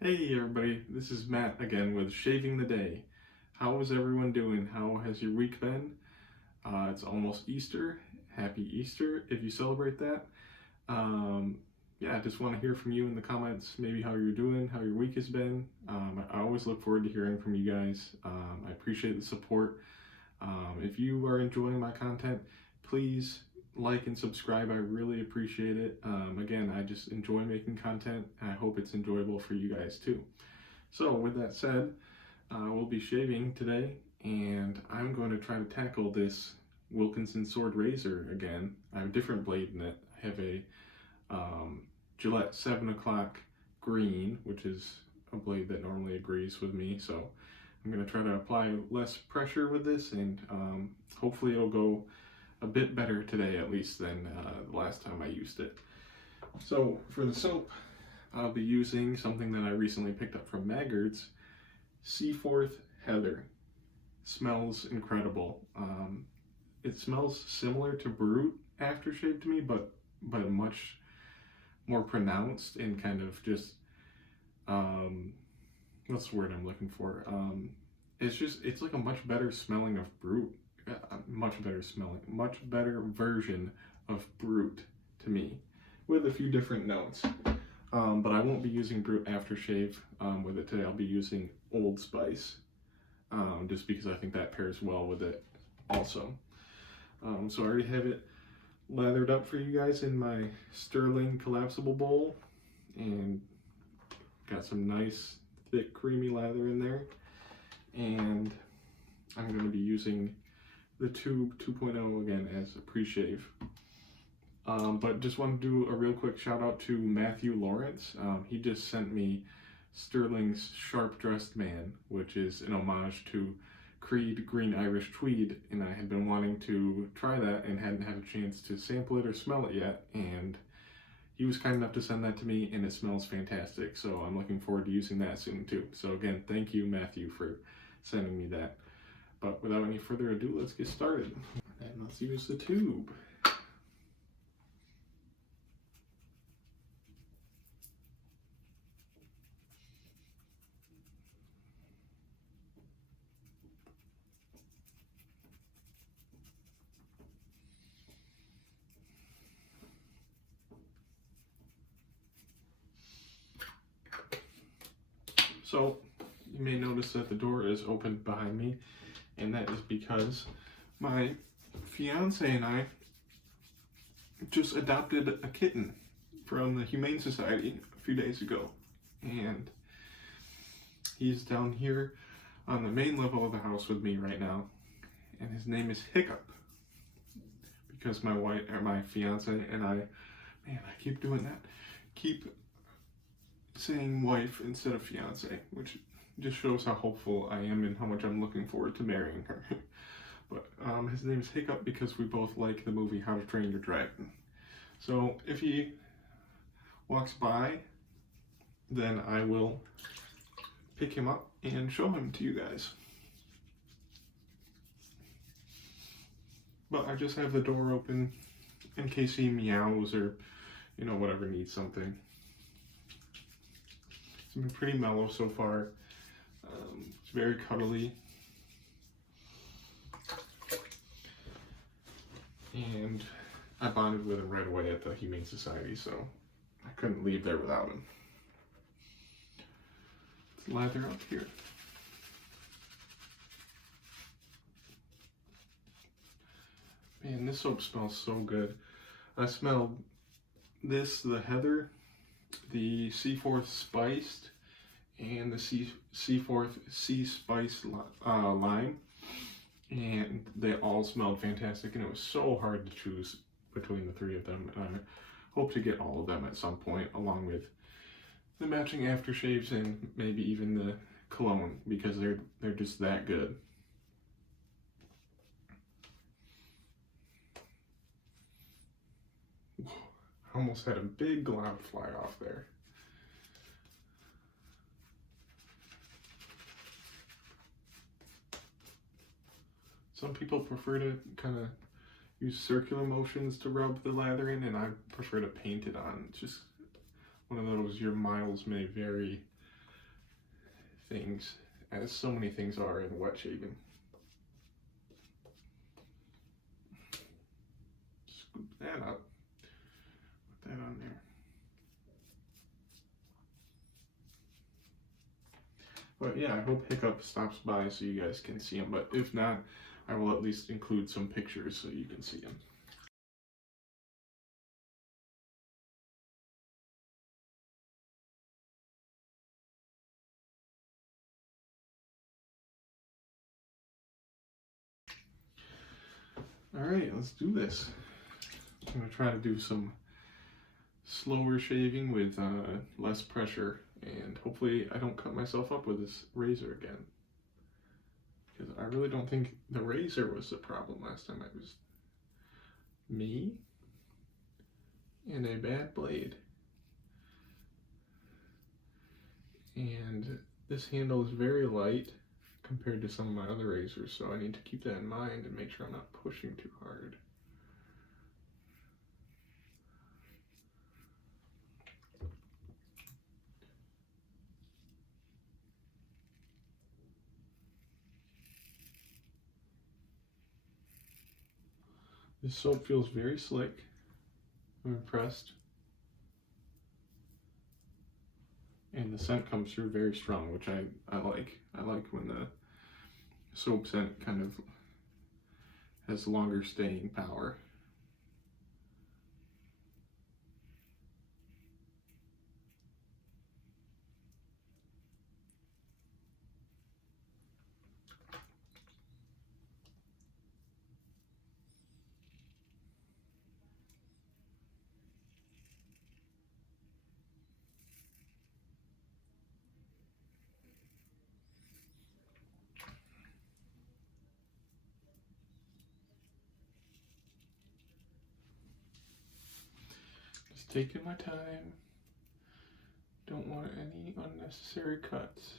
Hey everybody, this is Matt again with Shaving the Day. How is everyone doing? How has your week been? It's almost Easter. Happy Easter if you celebrate that. Yeah, I just want to hear from you in the comments, maybe how you're doing, how your week has been. I always look forward to hearing from you guys. I appreciate the support. If you are enjoying my content, please like and subscribe. I really appreciate it. Again, I just enjoy making content, and I hope it's enjoyable for you guys too. So with that said, we'll be shaving today, and I'm going to try to tackle this Wilkinson sword razor again. I have a different blade in it. I have a Gillette 7 o'clock green, which is a blade that normally agrees with me, so I'm going to try to apply less pressure with this, and hopefully it'll go a bit better today at least than the last time I used it. So for the soap, I'll be using something that I recently picked up from Maggard's, Seaforth Heather. Smells incredible. It smells similar to Brute aftershave to me, but much more pronounced and kind of just what's the word I'm looking for? It's like a much better smelling of Brute. Much better version of Brute to me, with a few different notes. But I won't be using Brute aftershave with it today. I'll be using Old Spice, just because I think that pairs well with it also. So I already have it lathered up for you guys in my Sterling collapsible bowl, and got some nice thick creamy lather in there. And I'm going to be using the Tube 2.0 again as a pre-shave. But just want to do a real quick shout out to Matthew Lawrence. He just sent me Sterling's Sharp Dressed Man, which is an homage to Creed Green Irish Tweed, and I had been wanting to try that and hadn't had a chance to sample it or smell it yet, and he was kind enough to send that to me, and it smells fantastic, so I'm looking forward to using that soon too. So again, thank you Matthew for sending me that. But without any further ado, let's get started. And let's use the tube. So you may notice that the door is open behind me, and that is because my fiance and I just adopted a kitten from the Humane Society a few days ago, and he's down here on the main level of the house with me right now, and his name is Hiccup, because my fiance and I, man, I keep doing that, keep saying wife instead of fiance, which just shows how hopeful I am and how much I'm looking forward to marrying her. But his name is Hiccup because we both like the movie How to Train Your Dragon. So if he walks by, then I will pick him up and show him to you guys. But I just have the door open in case he meows or, you know, whatever, needs something. It's been pretty mellow so far. It's very cuddly. And I bonded with him right away at the Humane Society, so I couldn't leave there without him. Let's lather up here. Man, this soap smells so good. I smelled this, the Heather, the Seaforth Spiced, and the Seaforth Sea Spice Lime, and they all smelled fantastic, and it was so hard to choose between the three of them, and I hope to get all of them at some point, along with the matching aftershaves and maybe even the cologne, because they're just that good. Almost had a big glob fly off there. Some people prefer to kind of use circular motions to rub the lather in, and I prefer to paint it on. It's just one of those, your miles may vary things, as so many things are in wet shaving. Scoop that up, put that on there. But yeah, I hope Hiccup stops by so you guys can see him, but if not, I will at least include some pictures so you can see him. Alright, let's do this. I'm going to try to do some slower shaving with less pressure, and hopefully I don't cut myself up with this razor again. Because I really don't think the razor was the problem last time. It was me and a bad blade. And this handle is very light compared to some of my other razors, so I need to keep that in mind and make sure I'm not pushing too hard. This soap feels very slick. I'm impressed. And the scent comes through very strong, which I like. I like when the soap scent kind of has longer staying power. Just taking my time. Don't want any unnecessary cuts.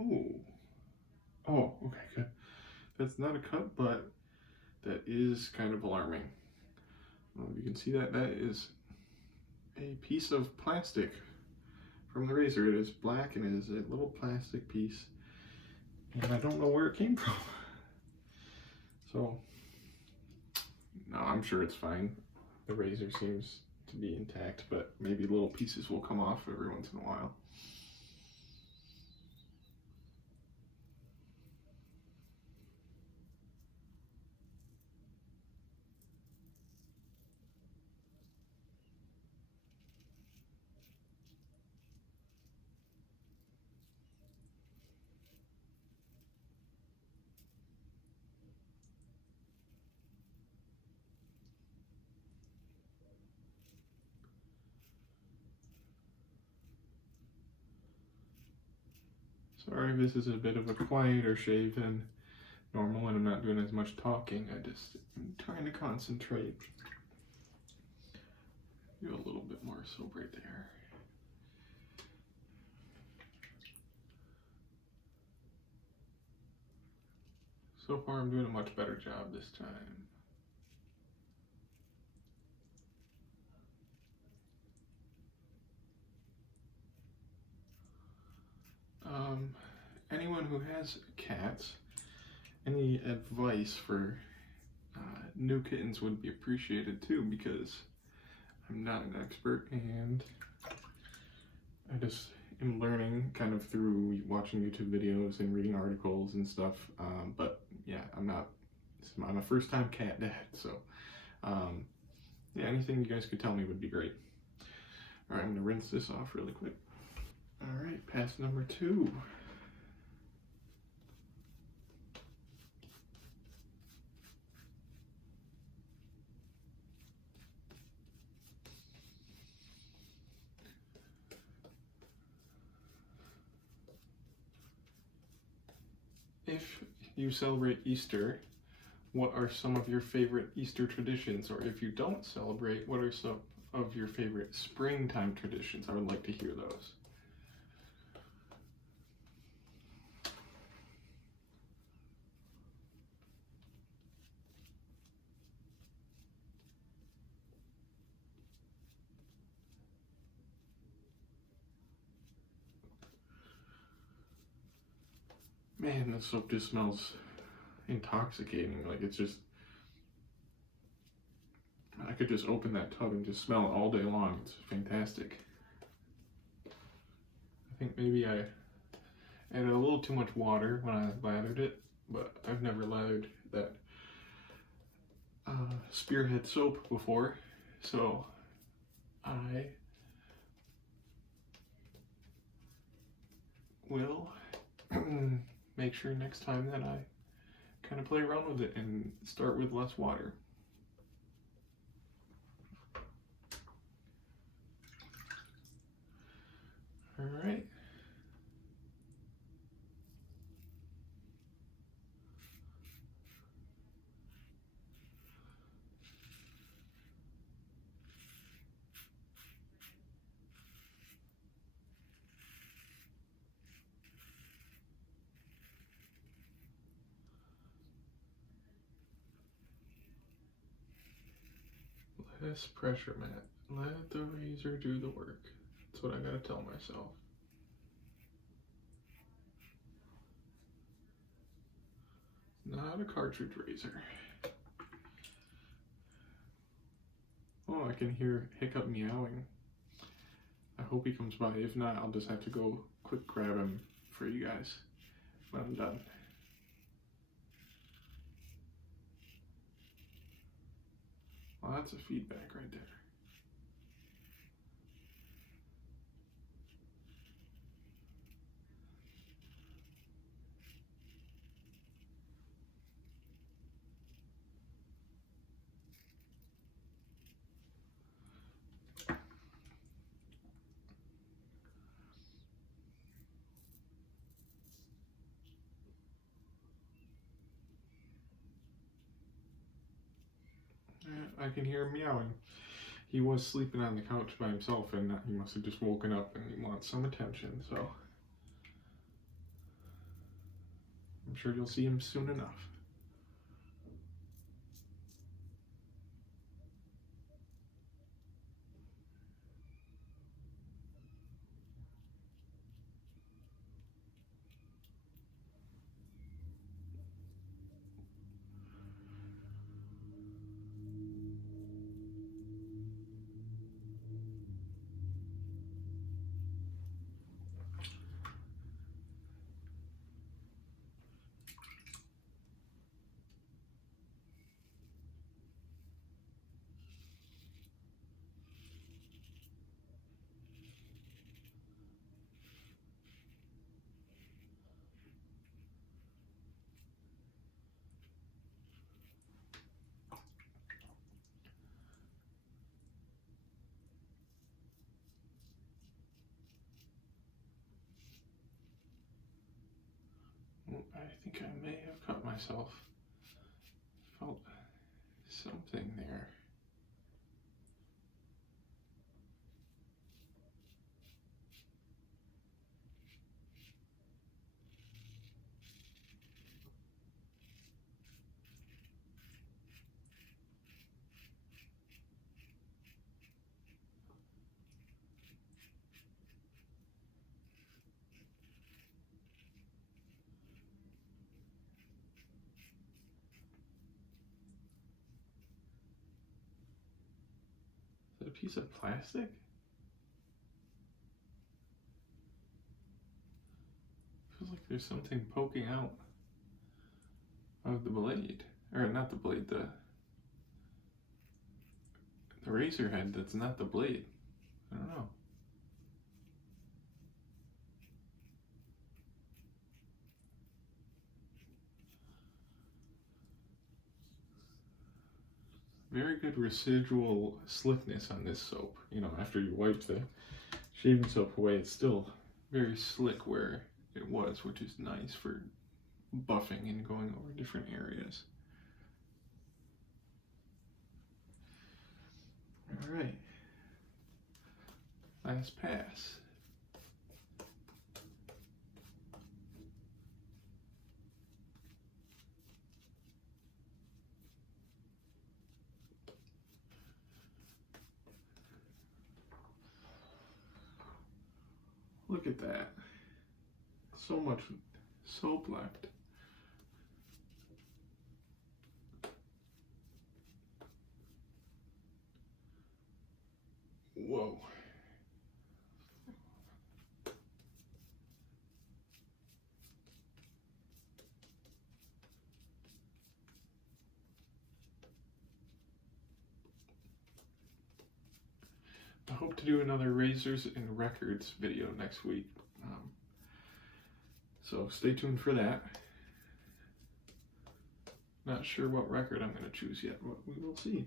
Oh. Oh, okay, good. That's not a cut, but that is kind of alarming. You can see that is a piece of plastic from the razor. It is black and it is a little plastic piece, and I don't know where it came from. So, no, I'm sure it's fine. The razor seems to be intact, but maybe little pieces will come off every once in a while. Sorry if this is a bit of a quieter shave than normal and I'm not doing as much talking. I just am trying to concentrate. Do a little bit more soap right there. So far I'm doing a much better job this time. Anyone who has cats, any advice for new kittens would be appreciated too, because I'm not an expert and I just am learning kind of through watching YouTube videos and reading articles and stuff. But yeah, I'm a first time cat dad, so Yeah, anything you guys could tell me would be great. All right, I'm gonna rinse this off really quick. All right, pass number 2. If you celebrate Easter, what are some of your favorite Easter traditions? Or if you don't celebrate, what are some of your favorite springtime traditions? I would like to hear those. Man, this soap just smells intoxicating. Like it's just, I could just open that tub and just smell it all day long. It's fantastic. I think maybe I added a little too much water when I lathered it, but I've never lathered that Spearhead soap before, so I will make sure next time that I kind of play around with it and start with less water. All right. Less pressure, Matt. Let the razor do the work. That's what I gotta tell myself. Not a cartridge razor. Oh, I can hear Hiccup meowing. I hope he comes by. If not, I'll just have to go quick grab him for you guys when I'm done. Lots of feedback right there. I can hear him meowing. He was sleeping on the couch by himself, and he must have just woken up and he wants some attention, so I'm sure you'll see him soon enough. I think I may have cut myself. Felt something there. Is it a piece of plastic? Feels like there's something poking out of the blade. Or not the blade, the the razor head that's not the blade. I don't know. Very good residual slickness on this soap. You know, after you wipe the shaving soap away, it's still very slick where it was, which is nice for buffing and going over different areas. All right, last pass. Look at that. So much soap left. Whoa. I hope to do another razors and records video next week. So stay tuned for that. Not sure what record I'm going to choose yet, but we will see.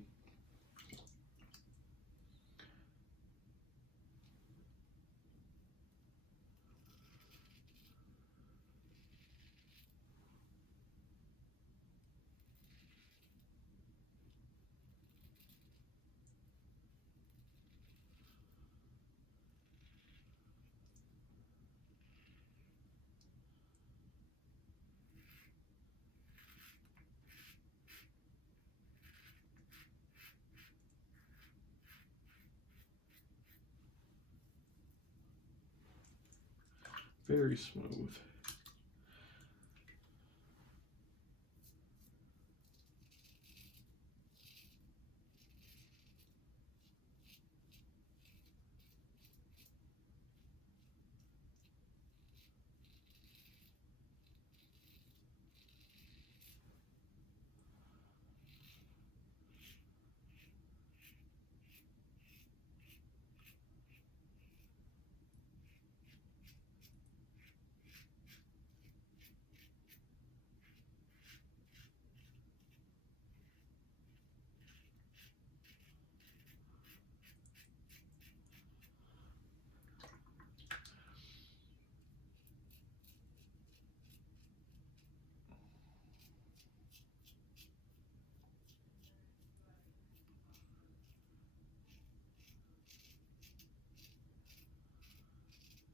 Very smooth.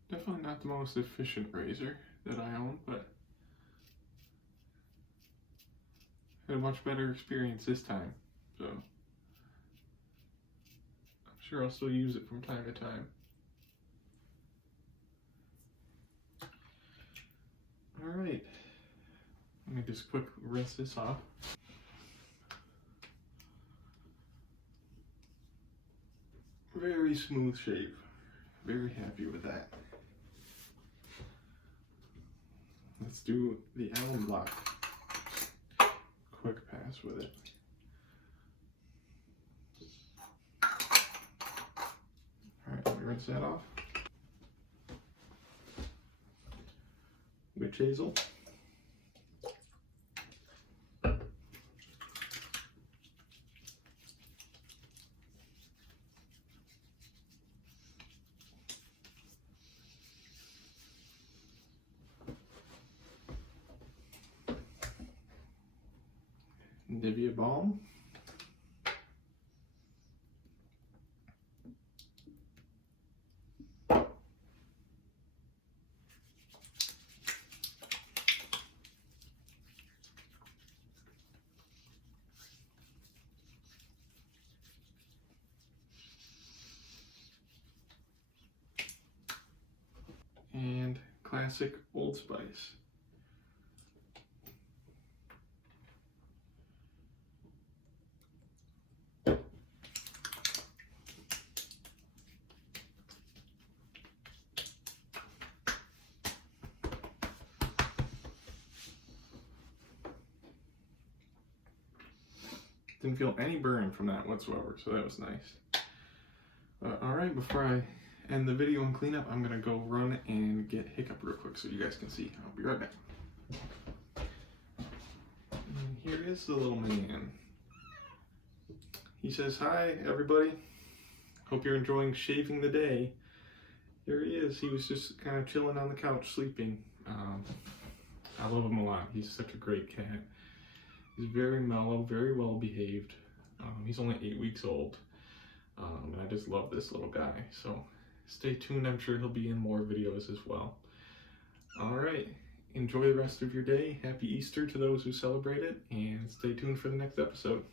Definitely not the most efficient razor that I own, but had a much better experience this time, so I'm sure I'll still use it from time to time. All right, let me just quick rinse this off. Very smooth shave. Very happy with that. Let's do the alum block. Quick pass with it. Alright, let me rinse that off. Witch hazel. Nivea balm. And classic Old Spice. Didn't feel any burn from that whatsoever, so that was nice. Alright, before I end the video and clean up, I'm gonna go run and get Hiccup real quick so you guys can see. I'll be right back. And here is the little man. He says, "Hi, everybody. Hope you're enjoying shaving the day." Here he is. He was just kind of chilling on the couch, sleeping. I love him a lot. He's such a great cat. He's very mellow, very well behaved. He's only 8 weeks old. And I just love this little guy. So stay tuned. I'm sure he'll be in more videos as well. Alright. Enjoy the rest of your day. Happy Easter to those who celebrate it. And stay tuned for the next episode.